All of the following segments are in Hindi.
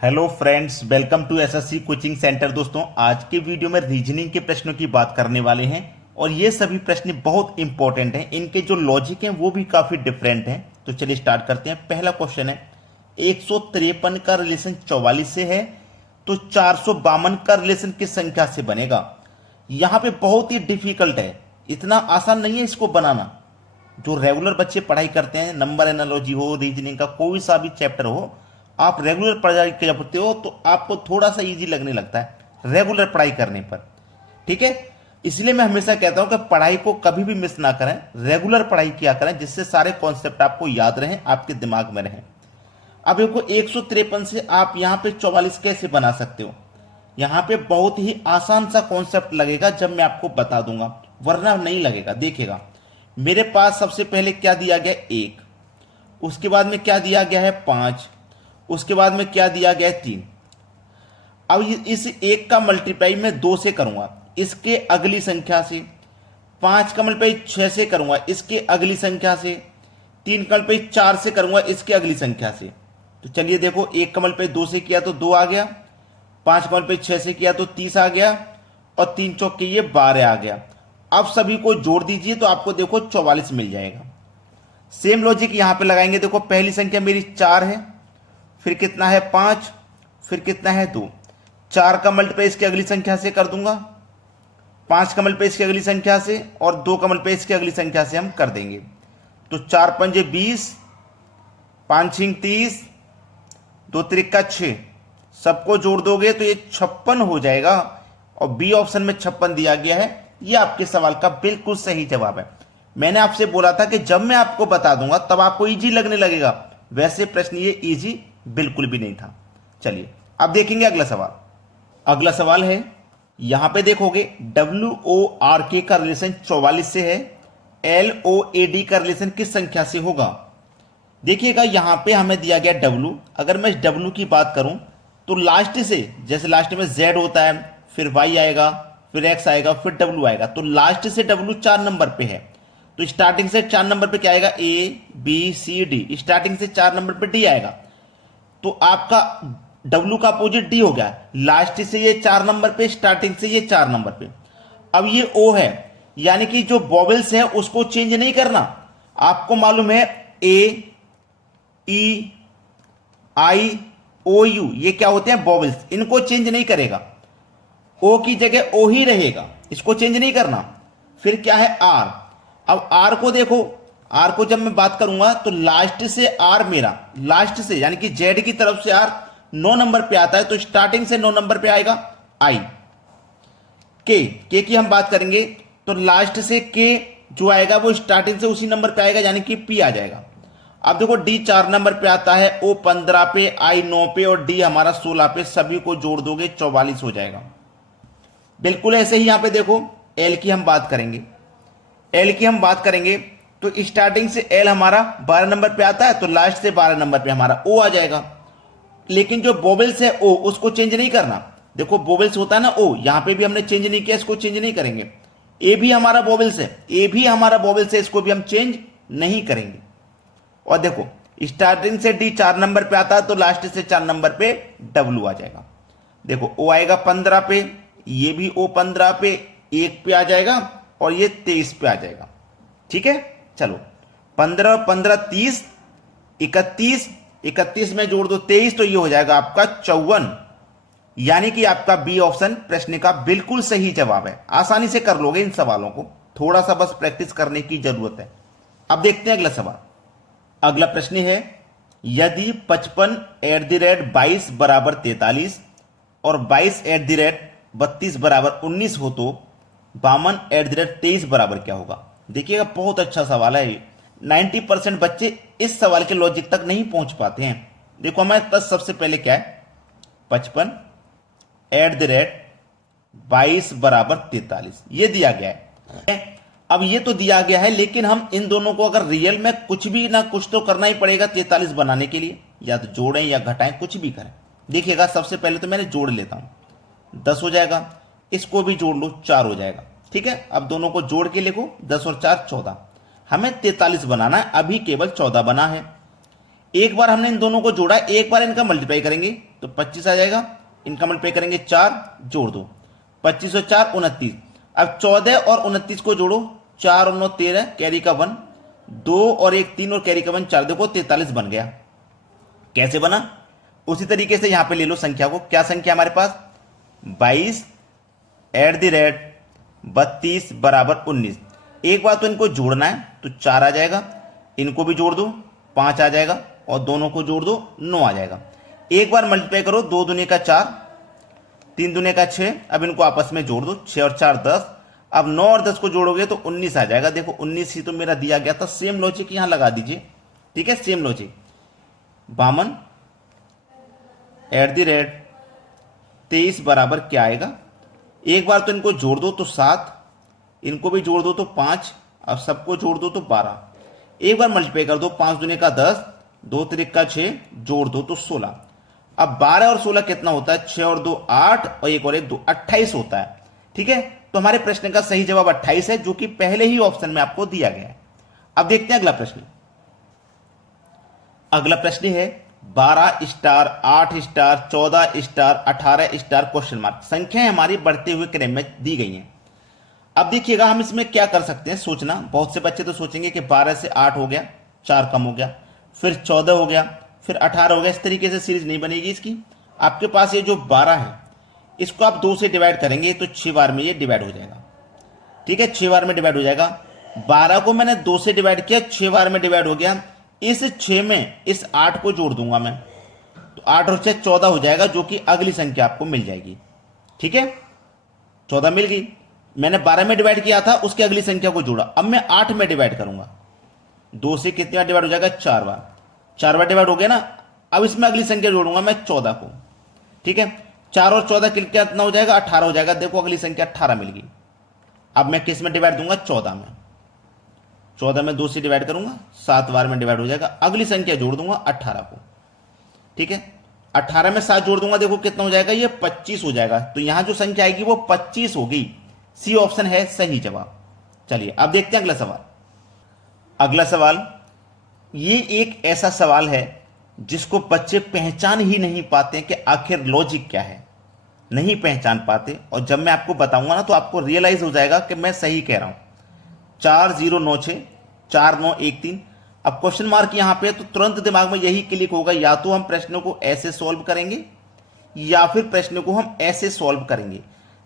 Hello friends, welcome to SSC coaching centre. दोस्तों, आज के वीडियो में रीजनिंग के प्रश्नों की बात करने वाले हैं और ये सभी प्रश्न बहुत इंपॉर्टेंट हैं। इनके जो लॉजिक हैं वो भी काफ़ी डिफरेंट हैं। तो चलिए स्टार्ट करते हैं। पहला क्वेश्चन है, 153 का रिलेशन 44 से है तो 452 का रिलेशन किस संख्या से बनेगा। यहाँ पे बहुत ही डिफिकल्ट है, इतना आसान नहीं है इसको बनाना। जो रेगुलर बच्चे पढ़ाई करते हैं, नंबर एनालॉजी हो, रीजनिंग का कोई सा भी चैप्टर हो, आप रेगुलर पढ़ाई करते हो तो आपको थोड़ा सा इजी लगने लगता है रेगुलर पढ़ाई करने पर। ठीक है, इसलिए मैं हमेशा कहता हूं कि पढ़ाई को कभी भी मिस ना करें, रेगुलर पढ़ाई किया करें, जिससे सारे कॉन्सेप्ट आपको याद रहें, आपके दिमाग में रहें। अब देखो, 153 से आप यहां पे 44 कैसे बना सकते हो। यहां पे बहुत ही आसान सा कॉन्सेप्ट लगेगा जब मैं आपको बता दूंगा, वरना नहीं लगेगा। देखिएगा, मेरे पास सबसे पहले क्या दिया गया, 1, उसके बाद में क्या दिया गया है, 5, उसके बाद में क्या दिया गया है, 3। अब इस 1 का मल्टीप्लाई मैं 2 से करूंगा, इसके अगली संख्या से। 5 का मल्टीप्लाई 6 से करूंगा, इसके अगली संख्या से। 3 का मल्टीप्लाई 4 से करूंगा, इसके अगली संख्या से। तो चलिए देखो, 1 का मल्टीप्लाई 2 से किया तो 2 आ गया, 5 का मल्टीप्लाई 6 से किया तो 30 आ गया, और 3 चौके ये 12 आ गया। अब सभी को जोड़ दीजिए तो आपको देखो 44 मिल जाएगा। सेम लॉजिक यहां पे लगाएंगे। देखो, पहली संख्या मेरी 4 है, फिर कितना है 5, फिर कितना है 2। 4 का मल्टीप्लाई इसकी अगली संख्या से कर दूंगा, 5 का मल्टीप्लाई इसकी अगली संख्या से, और 2 का मल्टीप्लाई इसकी अगली संख्या से हम कर देंगे। तो 4 पंजे 20, 5 छिंग 30, 2 त्रिका 6, सबको जोड़ दोगे तो ये 56 हो जाएगा। और बी ऑप्शन में 56 दिया गया है। ये आपके सवाल का बिल्कुल सही जवाब है। मैंने आपसे बोला था कि जब मैं आपको बता दूंगा तब आपको इजी लगने लगेगा, वैसे प्रश्न ये इजी बिल्कुल भी नहीं था। चलिए अब देखेंगे अगला सवाल। अगला सवाल है, यहां पे देखोगे WORK का रिलेशन 44 से है, LOAD का रिलेशन किस संख्या से होगा। देखिएगा, यहां पे हमें दिया गया W। अगर मैं इस W की बात करूं तो लास्ट से, जैसे लास्ट में Z होता है, फिर Y आएगा, फिर X आएगा, फिर W आएगा, तो लास्ट से W 4 नंबर पे है। तो स्टार्टिंग से 4 नंबर पे क्या आएगा, ABCD। स्टार्टिंग से 4 नंबर पे D आएगा। तो आपका W का अपोजिट D हो गया। लास्ट से ये 4 नंबर पे, स्टार्टिंग से ये 4 नंबर पे। अब ये O है, यानी कि जो वॉवेल्स है उसको चेंज नहीं करना। आपको मालूम है AEIOU ये क्या होते हैं, वॉवेल्स, इनको चेंज नहीं करेगा। O की जगह O ही रहेगा, इसको चेंज नहीं करना। फिर क्या है, R। अब R को देखो, R को जब मैं बात करूंगा तो लास्ट से R मेरा, लास्ट से यानी कि Z की तरफ से R 9 नंबर पे आता है, तो स्टार्टिंग से 9 नंबर पे आएगा I। K की हम बात करेंगे तो लास्ट से K जो आएगा वो स्टार्टिंग से उसी नंबर पे आएगा, यानी कि P आ जाएगा। अब देखो, D 4 नंबर पे आता है, O 15 पे, I 9 पे, और D हमारा 16 पे। सभी को जोड़ दोगे 44 हो जाएगा। बिल्कुल ऐसे ही यहां पे देखो, L की हम बात करेंगे। L की हम बात करेंगे तो स्टार्टिंग से L हमारा 12 नंबर पे आता है, तो लास्ट से 12 नंबर पे हमारा O आ जाएगा। लेकिन जो वोवेल्स है O, उसको चेंज नहीं करना। देखो, वोवेल्स होता है ना O, यहां पे भी हमने चेंज नहीं किया, इसको चेंज नहीं करेंगे। A भी हमारा वोवेल्स है, A भी हमारा वोवेल्स है, इसको भी हम चेंज नहीं करेंगे। और देखो, स्टार्टिंग से D 4 नंबर पे आता है, तो लास्ट से 4 नंबर पे W आ जाएगा। देखो, O आएगा 15 पे, ये भी O 15 पे, 1 पे आ जाएगा, और ये 23 पे आ जाएगा। ठीक है, चलो 15 15 30, 31, 31 में जोड़ दो 23, तो ये हो जाएगा आपका 54। यानी कि आपका बी ऑप्शन प्रश्न का बिल्कुल सही जवाब है। आसानी से कर लोगे इन सवालों को, थोड़ा सा बस प्रैक्टिस करने की जरूरत है। अब देखते हैं अगला सवाल। अगला प्रश्न है, यदि 55 @ 22 बराबर 43 और 22 @ 32 बराबर 19 हो तो 52 @ 23 बराबर क्या होगा। देखिएगा, बहुत अच्छा सवाल है ये। 90% बच्चे इस सवाल के लॉजिक तक नहीं पहुंच पाते हैं। देखो, हमारे पास सबसे पहले क्या है, 55 @ 22 बराबर 43 ये दिया गया है। अब ये तो दिया गया है, लेकिन हम इन दोनों को अगर रियल में कुछ भी ना कुछ तो करना ही पड़ेगा 43 बनाने के लिए, या तो जोड़ें या घटाएं, कुछ भी करें। देखिएगा, सबसे पहले तो मैंने जोड़ लेता हूं, 10 हो जाएगा, इसको भी जोड़ लो, 4 हो जाएगा। ठीक है, अब दोनों को जोड़ के लिखो, 10 और 4 14। हमें 43 बनाना है, अभी केवल 14 बना है। एक बार हमने इन दोनों को जोड़ा, एक बार इनका मल्टीप्लाई करेंगे तो 25 आ जाएगा, इनका मल्टीप्लाई करेंगे 4, जोड़ दो 25 और 4 29। अब 14 और 29 को जोड़ो, 4 और 9 13, कैरी का 1, 2 और 1 3 और कैरी का 1 4, देखो 43 बन गया। कैसे बना? उसी तरीके से यहां पे ले लो संख्या को। क्या संख्या हमारे पास? 22 @ 32 बराबर 19। एक बार तो इनको जोड़ना है तो 4 आ जाएगा, इनको भी जोड़ दो 5 आ जाएगा, और दोनों को जोड़ दो 9 आ जाएगा। एक बार मल्टीप्लाई करो, 2 दूनी का 4, 3 दूनी का 6, अब इनको आपस में जोड़ दो, 6 और 4 10। अब 9 और 10 को जोड़ोगे तो 19 आ जाएगा। देखो 19 ही तो मेरा दिया गया था। सेम लॉजिक यहां लगा दीजिए, ठीक है, सेम लॉजिक। 52 @ 23 बराबर क्या आएगा? एक बार तो इनको जोड़ दो तो 7, इनको भी जोड़ दो तो 5, अब सबको जोड़ दो तो 12। एक बार मल्टीप्लाई कर दो, 5 दूनी का 10, 2 त्रिक का 6, जोड़ दो तो 16। अब 12 और 16 कितना होता है? 6 और 2 8, और 1 और 1 2, 28 होता है। ठीक है, तो हमारे प्रश्न का सही जवाब 28 है, जो कि पहले ही ऑप्शन में आपको दिया गया है। अब देखते हैं अगला प्रश्न। अगला प्रश्न है 12 star 8 star 14 star 18 star question mark. संख्याएं हमारी बढ़ते हुए क्रम में दी गई हैं। अब देखिएगा हम इसमें क्या कर सकते हैं, सोचना। बहुत से बच्चे तो सोचेंगे कि 12 से 8 हो गया, 4 कम हो गया, फिर 14 हो गया, फिर 18 हो गया। इस तरीके से सीरीज नहीं बनेगी इसकी। आपके पास ये जो 12 है, इसको आप 2 से डिवाइड करेंगे तो 6 बार में ये डिवाइड हो जाएगा। ठीक है, 6 बार में डिवाइड हो जाएगा। 12 को मैंने 2 से डिवाइड किया, 6 बार में डिवाइड हो गया। इस 6 में इस 8 को जोड़ दूंगा मैं, तो 8 और 6 14 हो जाएगा, जो कि अगली संख्या आपको मिल जाएगी। ठीक है, 14 मिल गई। मैंने 12 में डिवाइड किया था, उसकी अगली संख्या को जोड़ा। अब मैं 8 में डिवाइड करूंगा, 2 से कितनी बार डिवाइड हो जाएगा? 4 बार। 4 बार डिवाइड हो गया ना। अब इसमें अगली संख्या जोड़ूंगा मैं 14 को। ठीक है, 4 और 14 कितना हो जाएगा? 18 हो जाएगा। देखो अगली संख्या 18 मिल गई। अब मैं किस में डिवाइड दूंगा? 14 में। 14 में 2 से डिवाइड करूंगा, 7 बार में डिवाइड हो जाएगा। अगली संख्या जोड़ दूंगा 18 को। ठीक है, 18 में 7 जोड़ दूंगा, देखो कितना हो जाएगा? ये 25 हो जाएगा। तो यहां जो संख्या आएगी वो 25 होगी। सी ऑप्शन है सही जवाब। चलिए अब देखते हैं अगला सवाल। अगला सवाल, ये एक ऐसा सवाल है जिसको बच्चे पहचान ही नहीं पाते कि आखिर लॉजिक क्या है, नहीं पहचान पाते। और जब मैं आपको बताऊंगा ना तो आपको रियलाइज हो जाएगा कि मैं सही कह रहा हूं। 4096 4913। अब क्वेश्चन मार्क यहां पे, तो तुरंत दिमाग में यही क्लिक होगा, या तो हम प्रश्न को ऐसे सॉल्व करेंगे या फिर प्रश्न को हम ऐसे सॉल्व करेंगे।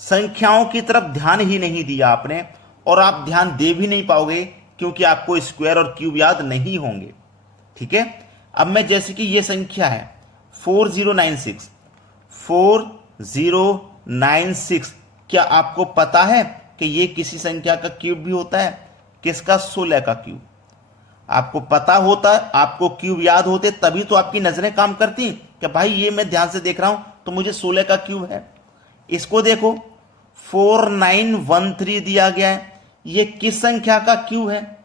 संख्याओं की तरफ ध्यान ही नहीं दिया आपने, और आप ध्यान दे भी नहीं पाओगे क्योंकि आपको स्क्वायर और क्यूब याद नहीं होंगे। ठीक है, अब मैं जैसे कि ये संख्या है 4096, 4096, क्या आपको पता है कि ये किसी संख्या का क्यूब भी होता है? किसका? 16 का क्यूब। आपको पता होता, आपको क्यूब याद होते, तभी तो आपकी नजरें काम करती कि भाई ये मैं ध्यान से देख रहा हूं तो मुझे 16 का क्यूब है। इसको देखो 4913 दिया गया है, ये किस संख्या का क्यूब है?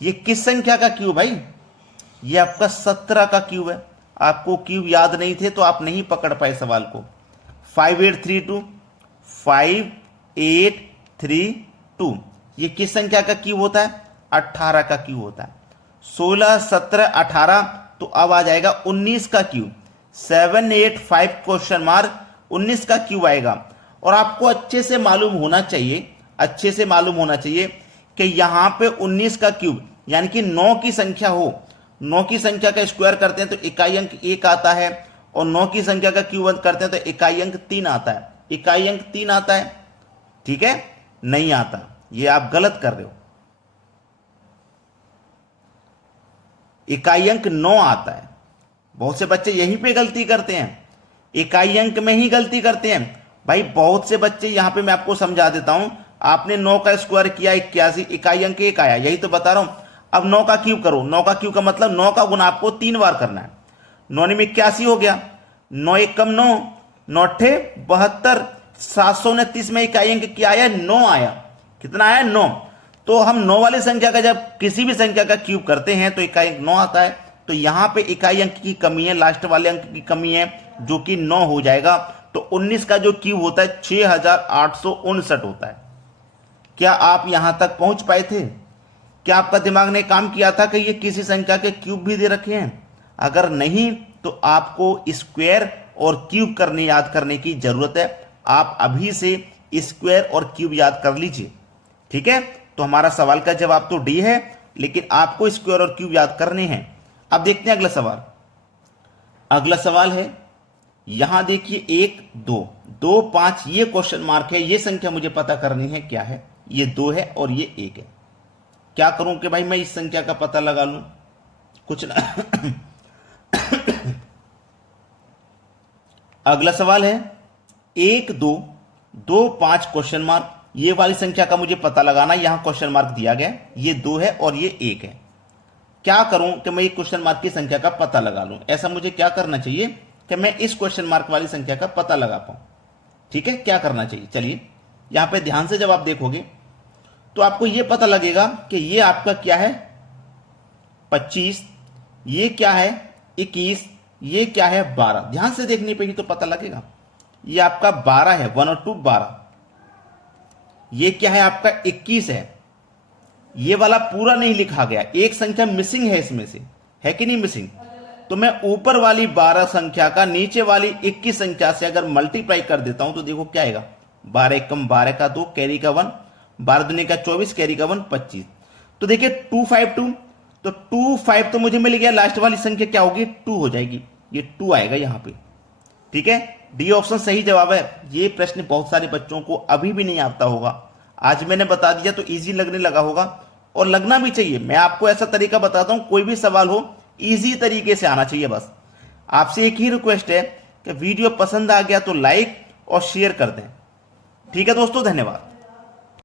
ये किस संख्या का क्यूब भाई? ये आपका 17 का क्यूब है। आपको क्यूब याद नहीं थे तो आप नहीं पकड़ पाए सवाल को। 5832, 5832, ये किस संख्या का क्यूब होता है? 18 का क्यूब होता है। 16 17 18, तो अब आ जाएगा 19 का क्यूब। 785 क्वेश्चन मार्क 19 का क्यूब आएगा। और आपको अच्छे से मालूम होना चाहिए, अच्छे से मालूम होना चाहिए कि यहां पे 19 का क्यूब यानी कि 9 की संख्या हो, 9 की संख्या का स्क्वायर करते हैं तो इकाई अंक 1 आता है, और 9 की संख्या का क्यूब करते हैं तो इकाई अंक 3 आता है। इकाई अंक 3 आता है, ठीक है? नहीं आता, ये आप गलत कर रहे हो। इकाई अंक 9 आता है। बहुत से बच्चे यहीं पे गलती करते हैं, इकाई अंक में ही गलती करते हैं भाई। बहुत से बच्चे, यहां पे मैं आपको समझा देता हूं। आपने 9 का स्क्वायर किया 81, इकाई अंक 1 आया, यही तो बता रहा हूं। अब 9 का क्यूब करो, 9 का क्यूब का मतलब 9 का गुना आपको 3 बार करना है। 9 में 81 हो गया, 9 1 कम 9, 9 8 72, 729 में इकाई अंक क्या आया? 9 आया। कितना आया? 9। तो हम 9 वाली संख्या का जब किसी भी संख्या का क्यूब करते हैं तो इकाई अंक 9 आता है। तो यहां पे इकाई अंक की कमी है, लास्ट वाले अंक की कमी है, जो कि 9 हो जाएगा। तो 19 का जो क्यूब होता है 6859 होता है। क्या आप यहां तक पहुंच पाए थे? क्या आपका दिमाग ने काम किया था कि ये किसी संख्या के क्यूब भी दे रखे हैं? अगर नहीं तो आपको स्क्वायर और क्यूब करने याद करने की जरूरत है। आप अभी से स्क्वायर और क्यूब याद कर लीजिए, ठीक है। तो हमारा सवाल का जवाब तो डी है, लेकिन आपको स्क्वायर और क्यूब याद करने हैं। अब देखते हैं अगला सवाल। अगला सवाल है, यहां देखिए 1 2 2 5, ये क्वेश्चन मार्क है, ये संख्या मुझे पता करनी है क्या है। ये 2 है और ये 1 है। क्या करूं कि भाई मैं इस संख्या का पता लगा लूं, कुछ ना। अगला सवाल है 1 2 2 5 क्वेश्चन मार्क, ये वाली संख्या का मुझे पता लगाना। यहां क्वेश्चन मार्क दिया गया, ये 2 है और ये 1 है। क्या करूं कि मैं ये क्वेश्चन मार्क की संख्या का पता लगा लूं। ऐसा मुझे क्या करना चाहिए कि मैं इस क्वेश्चन मार्क वाली संख्या का पता लगा पाऊं, ठीक है। क्या करना चाहिए, चलिए यहां पे ध्यान से जब आप देखोगे तो आपको यह पता लगेगा कि ये आपका क्या है 25, ये क्या है 21, ये क्या है 12। ध्यान से देखने पे ही तो पता लगेगा। ये आपका 12 है, 1 और 2 12। ये क्या है आपका 21 है। ये वाला पूरा नहीं लिखा गया, एक संख्या मिसिंग है इसमें से, है कि नहीं मिसिंग। तो मैं ऊपर वाली 12 संख्या का नीचे वाली 21 संख्या से अगर मल्टीप्लाई कर देता हूं तो देखो क्या आएगा, 12 एकम 12 का 2, कैरी का 1, 12 दूनी का 24, कैरी का 1 25। तो देखिए 252, तो 25 तो मुझे मिल गया। लास्ट वाली संख्या क्या होगी, 2 हो जाएगी, ये 2 आएगा यहां पे, ठीक है। डी ऑप्शन सही जवाब है। ये प्रश्न बहुत सारे बच्चों को अभी भी नहीं आता होगा, आज मैंने बता दिया तो इजी लगने लगा होगा, और लगना भी चाहिए। मैं आपको ऐसा तरीका बताता हूं, कोई भी सवाल हो इजी तरीके से आना चाहिए। बस आपसे एक ही रिक्वेस्ट है कि वीडियो पसंद आ गया तो लाइक और शेयर कर दें, ठीक है दोस्तों। धन्यवाद।